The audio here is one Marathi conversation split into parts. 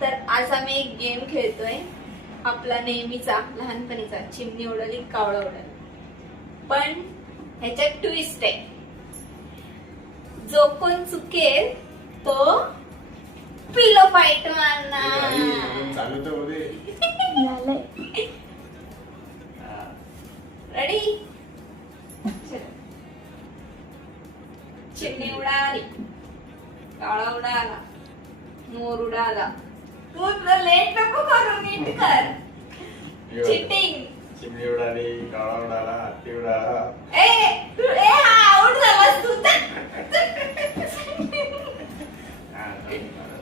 तर आज आम्ही एक गेम खेळतोय आपला नेहमीचा लहानपणीचा चिमणी उडाली कावळा उडाला. पण ह्याच्यात ट्विस्ट आहे. जो कोण चुकेल तो पिलो फाईट मारणार. चालू तर होते. रेडी? चिमणी उडाली, कावळा उडाला, मोर उडाला. तू लेट नको करू, नीट कर. चिटिंग. चिमणी उडाली, कावळा उडाला, हत्ती उडाला. आउट झालास तू.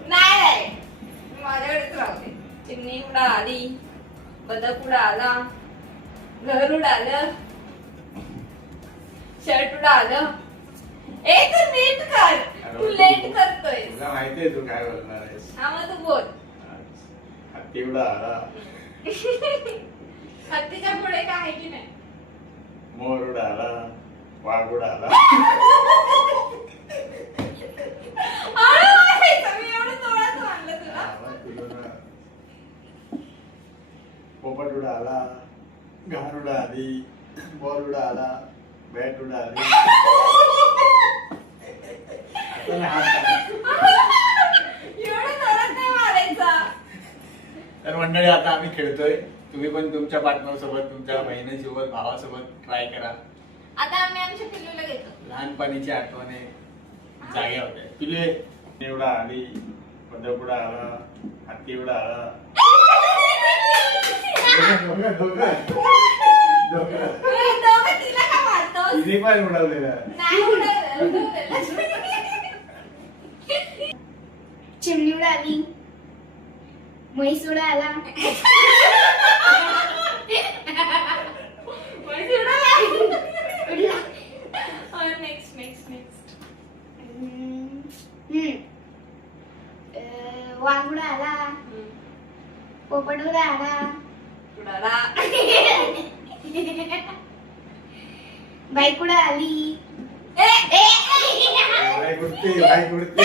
नाही माझ्याकडेच राहते. चिमणी उडाली, बदक उडाला, घर उडालं, शर्ट उडालं. तू नीट कर, तू लेट करतोय. तुला माहितीये तू काय बोलणार आहेस. हा मग तू बोल. हत्ती उडाला, हत्तीच्या पुढे काय आहे की नाही? मोर उडाला, वाघ उडाला. मी एवढं जोरात मानलं तुला. पोपट उडाला, घार उडाली, बॉल उडाला, बॅट उडाली. एवढं जोरात नाही मारायचा. तर मंडळी आता आम्ही खेळतोय. तुम्ही पण तुमच्या पार्टनर सोबत, तुमच्या बहिणीसोबत, भावासोबत ट्राय करा. आता आम्ही आमच्या पिल्लूला घेतो. लहानपणीची आठवणी जाग्या होत्या. पिल्ले एवढा आली, बदक उडाला, हत्ती उडाला. दोघं तिला का मारतोस? तिने पण उडवलेलं. नाही उडवलं. चिमणी उडाली, म्हैस उडाला, वाघ उडाला, पोपट उडाला, बाईक उडाली. बाईक उडते, बाईक उडते.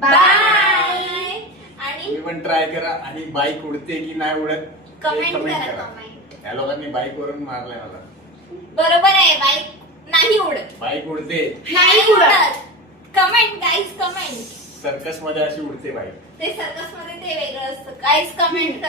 बाय. आणि तुम्ही पण ट्राय करा आणि बाईक उडते की नाही उडत कमेंट करा. कमेंट. या लोकांनी बाईक वरून मारलंय मला. बरोबर आहे. बाईक नाही उडत. बाईक उडते. नाही उडत. Comment guys, comment. सर्कस मध्ये अशी उडते बाईक. ते सर्कस मध्ये ते वेगळं असतं. Guys comment.